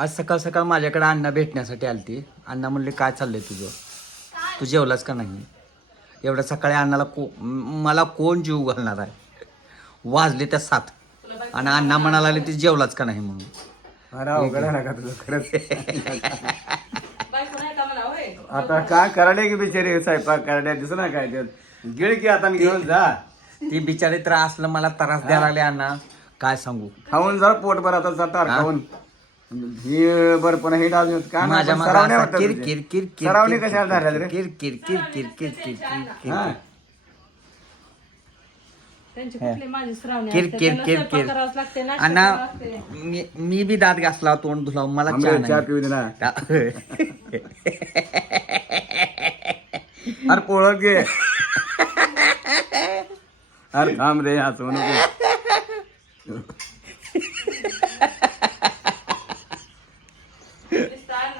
आज सकाळ सकाळ माझ्याकडे अण्णा भेटण्यासाठी आलती. अण्णा म्हणले काय चाललंय तुझं, तू जेवलास का नाही. एवढ्या सकाळी अण्णाला मला कोण जीव घालणार आहे. वाजले त्या 7 आणि अण्णा म्हणाला ते जेवलाच का नाही म्हणून. अरे अवघड आहे का तुझं खरंच. आता काय कराडे की बिचारी स्वयंपाक कराड्या दिसत ना काय ते गिळ की आता घेऊन जा. ती बिचारी तर असलं मला त्रास द्यायला लागले अण्णा, काय सांगू. खाऊन जा पोटभर आता जातात खाऊन ही बर पण हे डाल काय माझ्या सरावण्या मागे होतात किर तुझे. किर किर किर सरावणी कशाला झाल्या रे किर किर किर किर किर किर किर हा. त्यांचे कुठले माझे श्रावणे किर असते, किर त्यांना किर स्वयंपाक किर करावाच लागते, नाश्ता अण्णा करावा लागते. मी बी दात घासला तोंड धुला मला चहा आम्ही चहा नाही. पिऊ दे ना. अरे पोळत घे. अरे थांब रे हसवू नको.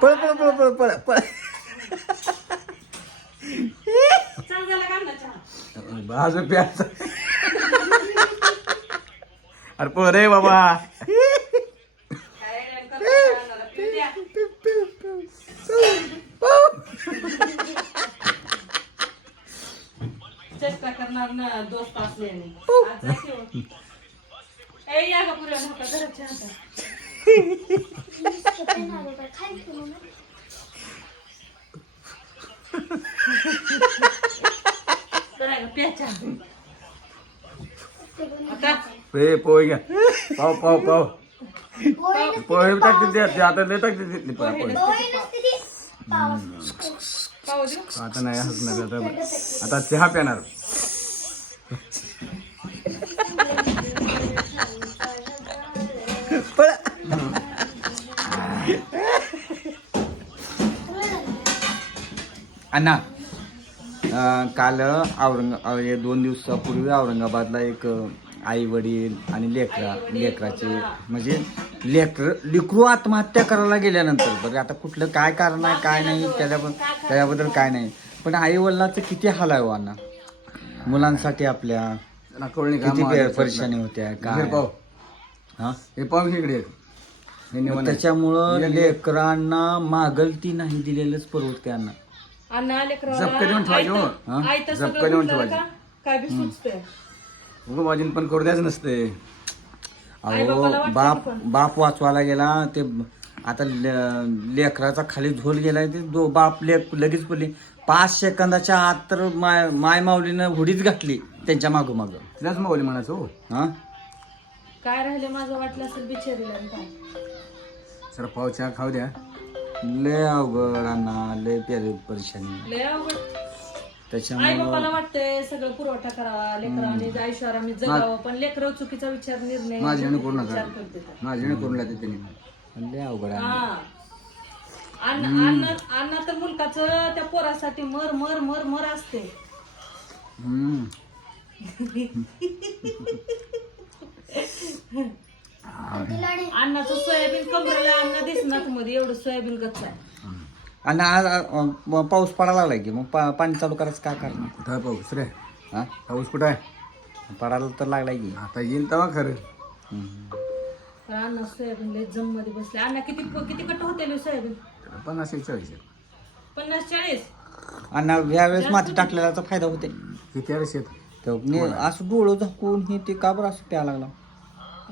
पळ पळ पळ पळ पळ पळ. चहा झाला का अण्णा चहा? बाजू प्यायचा. अरे पोळ रे बाबा. काय करतो चहा अण्णाला? पिऊ द्या. चेष्टा करणार ना दोस्त असल्याने. आज जा की हो. ए या का पुऱ्या मोठा घरात चहा आता. चला गं, प्या चहा. आता हे पोळ घ्या. पाव पाव पाव पोहे टाकते ते आता लय टाकते पोहे. पाहू देऊ. आता नाही हसणार आता चहा प्याणार. पळ. अण्णा काल 2 दिवसापूर्वी औरंगाबादला एक आई वडील आणि लेकराचे म्हणजे लेकरू आत्महत्या करायला गेल्यानंतर बरं आता कुठलं काय कारण आहे काय नाही त्याच्याबद्दल काय नाही, पण आई वडिलांचं किती हाल आहे हो अण्णा. मुलांसाठी आपल्या किती परेशानी होत्या काय. हा हे पाव इकडे. त्याच्यामुळं लेकरांना मागल ती नाही दिलेलंच परवडते अण्णा. अण्णा आले झपकं देऊन ठेवायचे हो. आयतं झपकं सगळं देऊन कुठलं ठेवायचे. का? काय बी सुचतंय. उगं माझीन पण करू द्यायचं नसते. अहो बाप वाचवायला गेला ते आता लेकराचा खाली झोल गेलाय ते बाप लगेच पडली 5 सेकंदाच्या आत तर माय माऊलीनं हुडीच घातली त्यांच्या मागोमाग. तिलाच माऊली म्हणायचं हो. हा काय राहिले माझं वाटलं असेल बिचारीला आणि काय. सर पाव चहा खाऊ द्या. लय अवघड अण्णा, लय परेशानी लय अवघड. आई त्याच्यामुळं. बाबाला वाटतंय सगळं पुरवठा करावा लेकरांनी आयुष्यारामी जगावं, पण लेकरं चुकीचा निर्णय माझ्याने करू नका. विचार करते. माझ्याने करून लागते त्यांनी. लय अवघड आहे. हा. अण्णा तर मुलकाचं त्या पोरासाठी मर मर मर मर असते. हम्म. अण्णाचं सोयाबीन कमरेला अन्न दिसणार मध्ये एवढं सोयाबीन गच्च आहे. आणि आज पाऊस पडायला लागलाय की मग पाणी चालू करायचं काय करणार. कुठं आहे पाऊस रे. हा पाऊस कुठं आहे. पडायला तर लागलाय की. आता येईल तेव्हा खरं. पण अण्णा सोयाबीन लय जम मध्ये बसले. अण्णा किती कट होते सोयाबीन? 50-40. 50-40. आणि यावेळेस माती टाकलेल्याचा फायदा होते. किती आहे शेत. तर असं डोळं झाकून हे ते का बरं असं प्यायला लागला.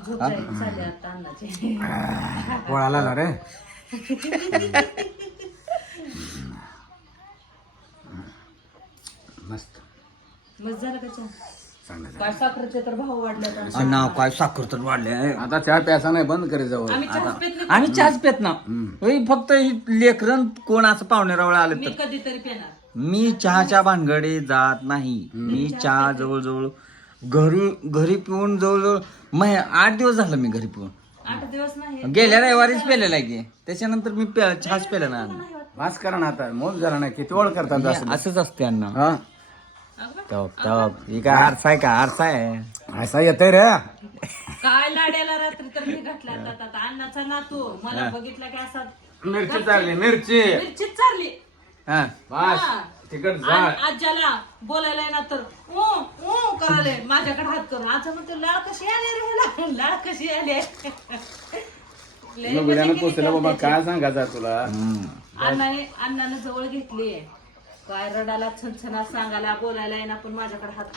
झोप चालली आता अण्णाची. पोळाला ना रे. मस्त मस्त झालं का चहा? चांगलं. काय साखरेचे तर भाव वाढले आता. अण्णा काय साखर तर वाढले. आता चहा प्यायचा नाही बंद करे जाऊ. आम्ही चहाच पेत नाही. आम्ही चहाच पेत ना. होय, फक्त लेकरन कोण असं पाहुणेरावळ आलं मी तर कधीतरी पेणार. मी चहाच्या भानगडी जात नाही. मी चहा जवळजवळ घरी पिऊन जवळजवळ 8 दिवस झालं मी घरी पिऊन. 8 दिवस नाही. गेल्या रविवारीच पेलेला आहे की. त्याच्यानंतर मी चहाच पेला ना. वास करा ना आता. मोज झाला नाही किती ओळ करतात असं. असंच असते अण्णा. हा तप ही काय आरसा आहे का. आरसा आहे असा येतोय रे. काय लाड्याला रात्री तर मी घातला आता अण्णाचा नातू मला बघितला की असा मिरची चालली मिरची. मिरचीच चालली. हा बस हा. तिकड जा. आज्याला बोलायला ना तर करायला माझ्याकडे हात करून आज म्हणतो लाळ कशी आली रे ह्याला? लाळ कशी आली लय नुकड्यानं मजा केली पोचलं बाबा त्याची. काय सांगायचं तुला अण्णाने जवळ घेतलीये काय रडाला छनछना सांगायला बोलायला येईना पण माझ्याकडे हात